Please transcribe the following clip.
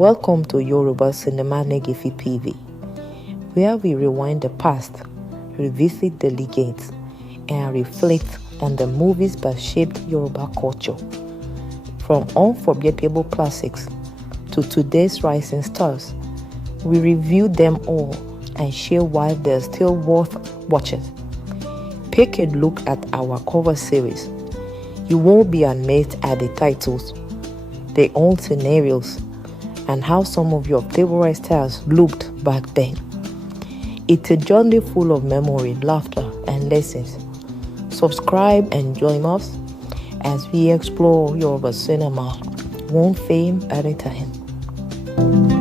Welcome to Yoruba Cinema Negefi PV, where we rewind the past, revisit the legates, and reflect on the movies that shaped Yoruba culture. From unforgettable classics to today's rising stars, we review them all and share why they're still worth watching. Take a look at our cover series. You won't be amazed at the titles, their own scenarios, and how some of your favorite stars looked back then. It's a journey full of memory, laughter, and lessons. Subscribe and join us as we explore Yoruba cinema, one frame at a time.